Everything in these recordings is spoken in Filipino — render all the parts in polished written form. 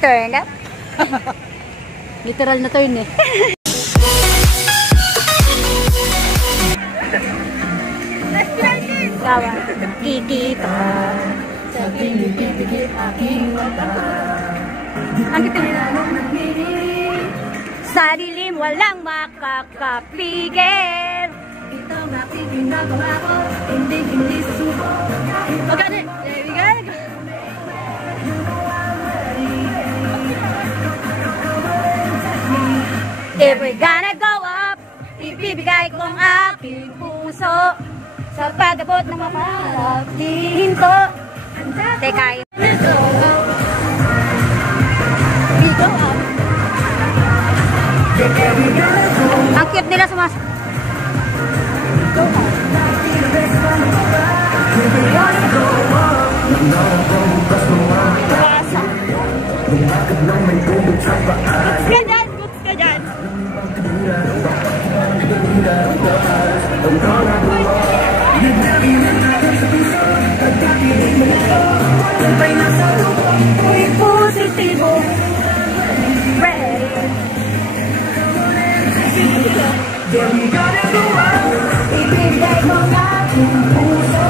Turn up. Literal na turn eh. Gawa. Kikita. Sa pinipipigil aking mata. Ang sa dilim walang makakapigil. Itong aking ginagawa ko, hindi susubok. Okay, there we go. If we're gonna go up, ibibigay kong aking puso sa pag-abot ng mapangarap dito. Teka yun. We go up. Ang cute nila sumas. Go up. Ganyan! Goods ka dyan! Positibo. Ready. There we gotta go out. Ibigay mo nga aking puso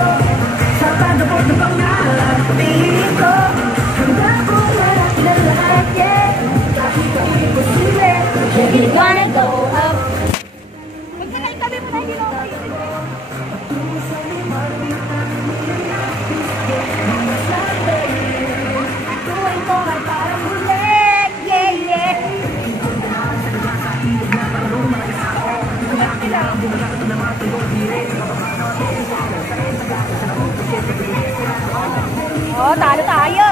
sa pag-abot ng pangarap dito. Hanggang ko lahat na lahat, yeah. Kahit ang imposible, we gonna go up. Magsakay kami mo na dito. Tuwing ko ay parang ulit, yeah, yeah. Oh, talo tayo.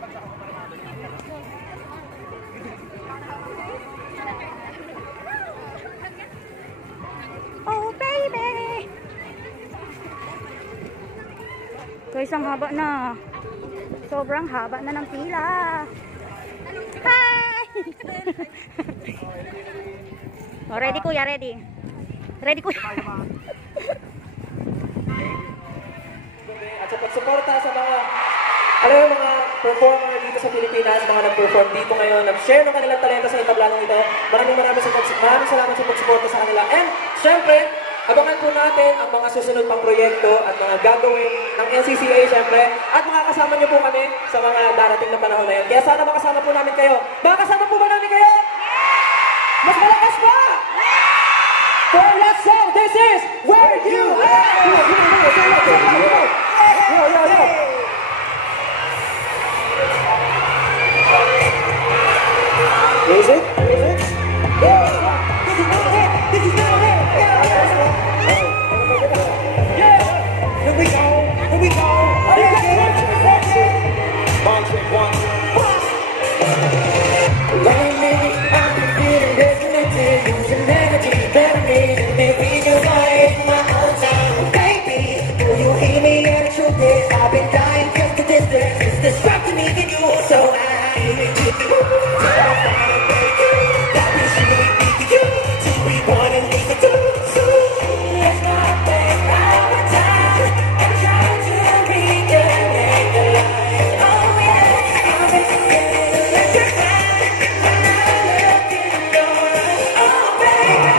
Oh, baby! Guys, ang haba na. Sobrang haba na ng pila. Hi! Oh, ready kuya, ready. Ready kuya. At sa pagsuporta sa mga, alam mo, mga performer dito sa Pilipinas, mga nag-perform dito ngayon, nag-share ng kanilang talento sa itablanong ito. Maraming salamat sa pagsuporta sa kanila. And, syempre, abangan po natin ang mga susunod pang proyekto at mga gagawin ng NCCA, syempre. At makakasama niyo po kami sa mga darating na panahon na yun. Kaya sana makasama po namin kayo. Makasama po ba namin kayo? Mas malakas pa! For our last song, this is Where You Are! Music? Yeah! This is not it! This is not it! Yeah! Here we go! Here we go! One, two, one. Lately, I've been feeling disconnected, losing energy, better needing me. We can fight my own time, baby. Do you hear me? And the truth is, I've been dying just the distance. It's distracting me and you, so I need you. That we should be you to be one and leave it to. So let's not waste our time and try to reconnect the line. Oh yeah, I've been feeling electrified when I look in your eyes. Oh baby,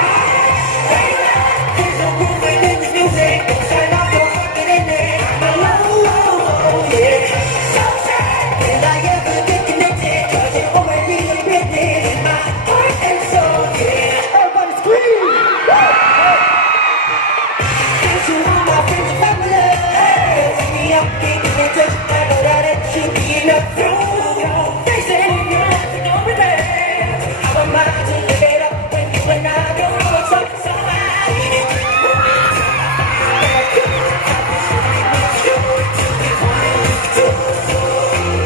there's no movement in this music. Turn off your fucking in there. Oh yeah, so sad. Will I ever get connected? 'Cause you're already written in my heart and soul. Yeah, everybody scream. Thanks to all my friends and family. Take me up, keep me in touch. I know that it should be enough. Through your face and your life with no regrets. How am I to live it up when you and I go so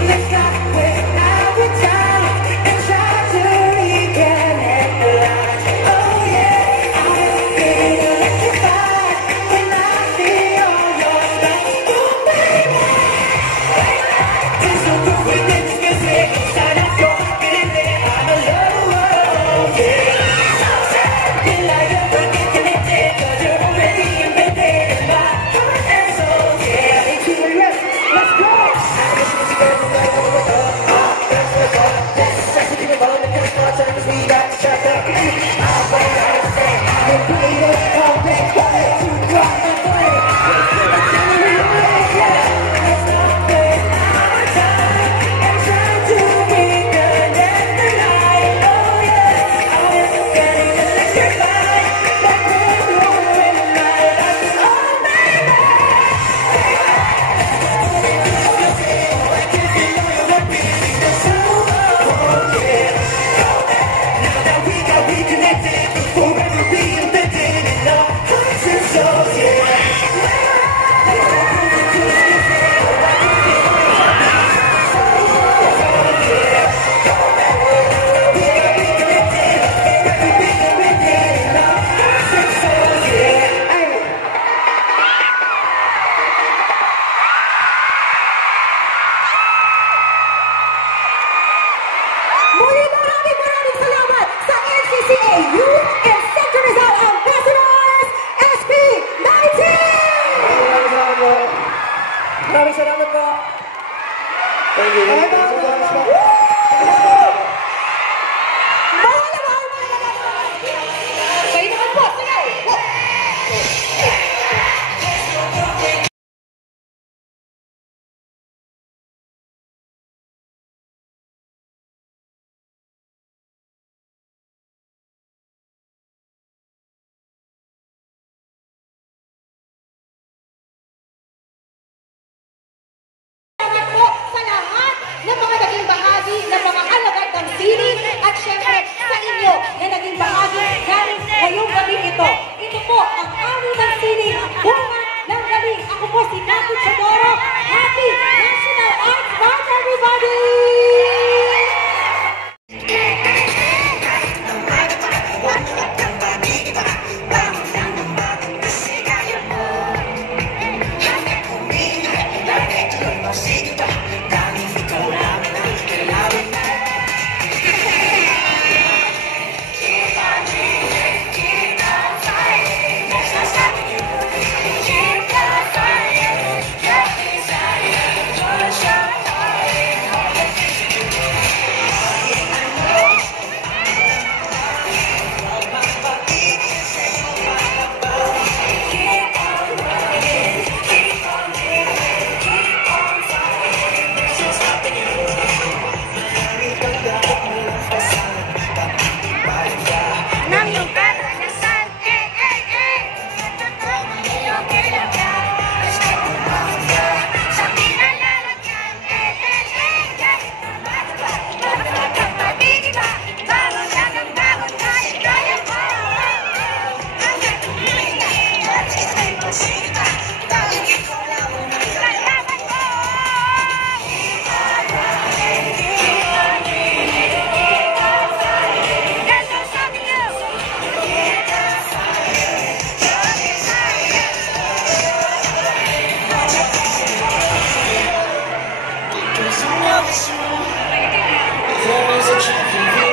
let's not waste our time and try to reconnect the lines. Oh yeah, I'm feeling electrified when I see all your smiles. Oh baby, there's no movement in this music. Sign up your fucking in there. I'm a lover, oh yeah. So sad, will I ever get connected? 'Cause you're already embedded in my heart and soul. Yeah, it's you and rest. Let's go. Maraming salamat sa NCCA Youth and Central Rizal Ambassadors SB19! Maraming salamat po. Thank you. Kayo naman po. Sa lahat ng mga naging bahagi 'cause you know it's true. There is a truth in you.